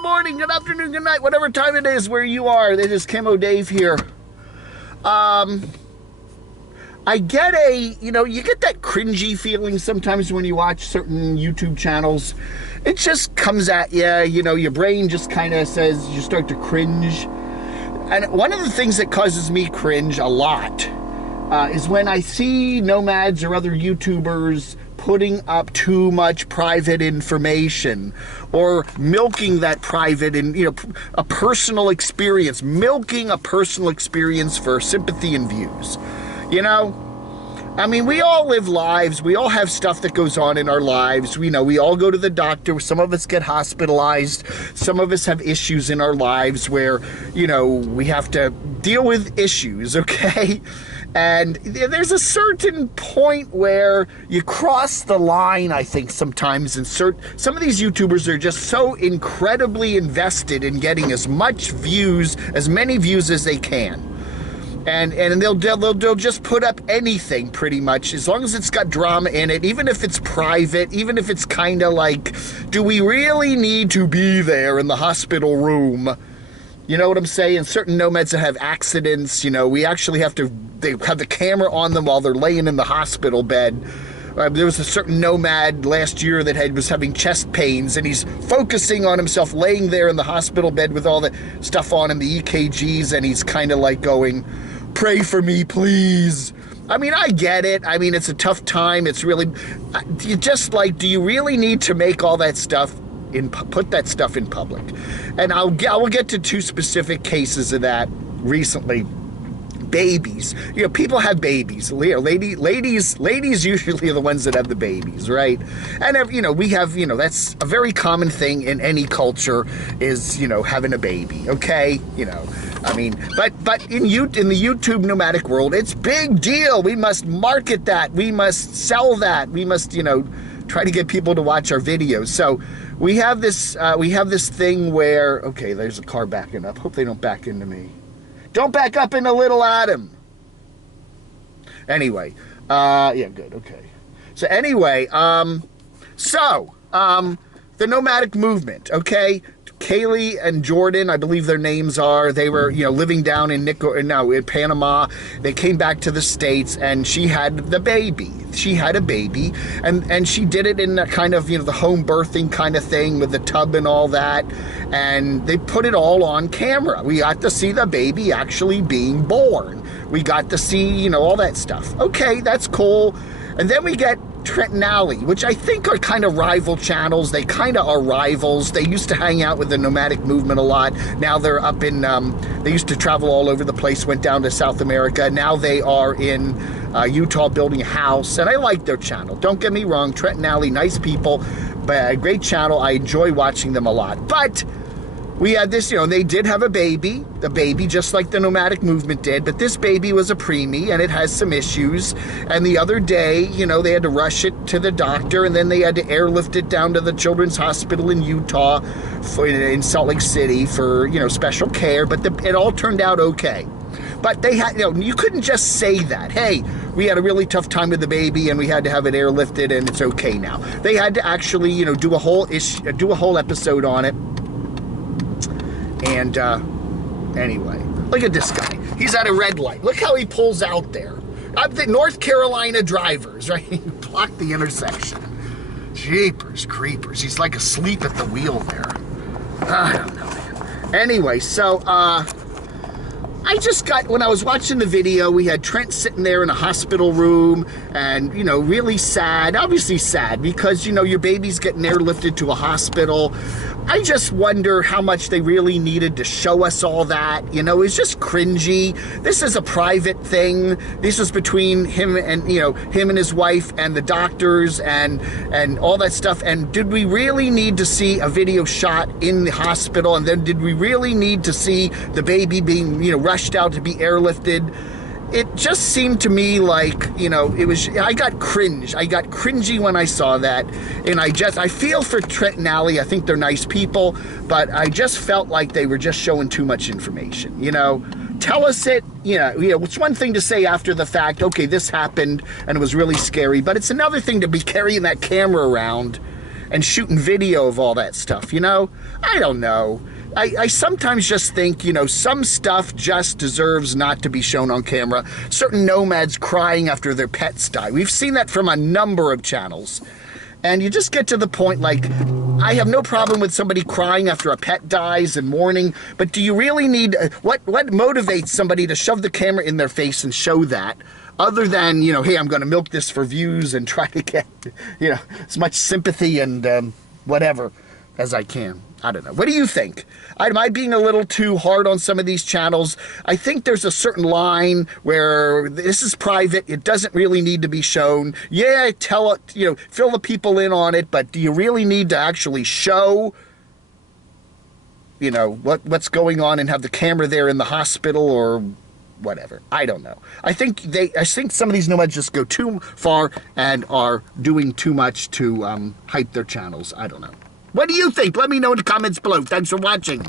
good morning, good afternoon, good night, whatever time it is where you are. This is Camo Dave here. I get you get that cringy feeling sometimes when you watch certain YouTube channels. It just comes at you, your brain just kind of says, you start to cringe. And one of the things that causes me cringe a lot is when I see nomads or other YouTubers putting up too much private information or milking that private and, a personal experience, milking a personal experience for sympathy and views. I mean, we all live lives. We all have stuff that goes on in our lives. We all go to the doctor. Some of us get hospitalized. Some of us have issues in our lives where, we have to deal with issues, okay? And there's a certain point where you cross the line, I think, sometimes. And some of these YouTubers are just so incredibly invested in getting as many views as they can. And they'll just put up anything pretty much, as long as it's got drama in it, even if it's private, even if it's kind of like, do we really need to be there in the hospital room? You know what I'm saying? Certain nomads that have accidents, we actually they have the camera on them while they're laying in the hospital bed. There was a certain nomad last year that was having chest pains, and he's focusing on himself laying there in the hospital bed with all the stuff on him, the EKGs, and he's kind of like going, pray for me, please. I mean, I get it. I mean, it's a tough time. It's really, do you really need to make all that stuff put that stuff in public? And I will get to two specific cases of that recently. Babies. People have babies. Ladies usually are the ones that have the babies, right? And, we have, that's a very common thing in any culture is, having a baby, okay? I mean, but in the YouTube nomadic world, it's big deal. We must market that. We must sell that. We must, try to get people to watch our videos. So we have this thing where, okay, there's a car backing up. Hope they don't back into me. Don't back up into little Adam. Anyway, yeah, good, okay. So anyway, the nomadic movement, okay? Kaylee and Jordan, I believe their names are, they were, living down in Panama. They came back to the States, and she had the baby. She had a baby, and she did it in a kind of, the home birthing kind of thing with the tub and all that, and they put it all on camera. We got to see the baby actually being born. We got to see, all that stuff. Okay, that's cool. And then we get Trent and Alley, which I think are kind of rival channels. They kind of are rivals. They used to hang out with the nomadic movement a lot. Now they're up in, they used to travel all over the place, went down to South America. Now they are in Utah building a house, and I like their channel. Don't get me wrong, Trent and Alley, nice people, but a great channel. I enjoy watching them a lot. But we had this, they did have a baby just like the nomadic movement did, but this baby was a preemie, and it has some issues. And the other day, they had to rush it to the doctor, and then they had to airlift it down to the Children's Hospital in Utah, in Salt Lake City for, special care, but it all turned out okay. But they had, you couldn't just say that, hey, we had a really tough time with the baby and we had to have it airlifted and it's okay now. They had to actually, do a whole episode on it. And anyway, look at this guy. He's at a red light. Look how he pulls out there. The North Carolina drivers, right? He blocked the intersection. Jeepers creepers. He's like asleep at the wheel there. I don't know, man. Anyway, so I just got, when I was watching the video, we had Trent sitting there in a hospital room and, really sad, obviously sad because, your baby's getting airlifted to a hospital. I just wonder how much they really needed to show us all that. It's just cringy. This is a private thing. This was between him and, him and his wife and the doctors and all that stuff. And did we really need to see a video shot in the hospital? And then did we really need to see the baby being, rushed out to be airlifted? It just seemed to me like, I got cringe. I got cringy when I saw that. And I feel for Trent and Alley. I think they're nice people, but I just felt like they were just showing too much information, Tell us it, it's one thing to say after the fact, okay, this happened and it was really scary, but it's another thing to be carrying that camera around and shooting video of all that stuff, you know? I don't know. I sometimes just think, you know, some stuff just deserves not to be shown on camera. Certain nomads crying after their pets die. We've seen that from a number of channels. And you just get to the point, like, I have no problem with somebody crying after a pet dies and mourning, but do you really need, what motivates somebody to shove the camera in their face and show that, other than, you know, hey, I'm going to milk this for views and try to get, you know, as much sympathy and whatever as I can. I don't know. What do you think? Am I being a little too hard on some of these channels? I think there's a certain line where this is private. It doesn't really need to be shown. Yeah, tell it, you know, fill the people in on it, but do you really need to actually show, you know, what's going on and have the camera there in the hospital or whatever? I don't know. I think some of these nomads just go too far and are doing too much to hype their channels. I don't know. What do you think? Let me know in the comments below. Thanks for watching.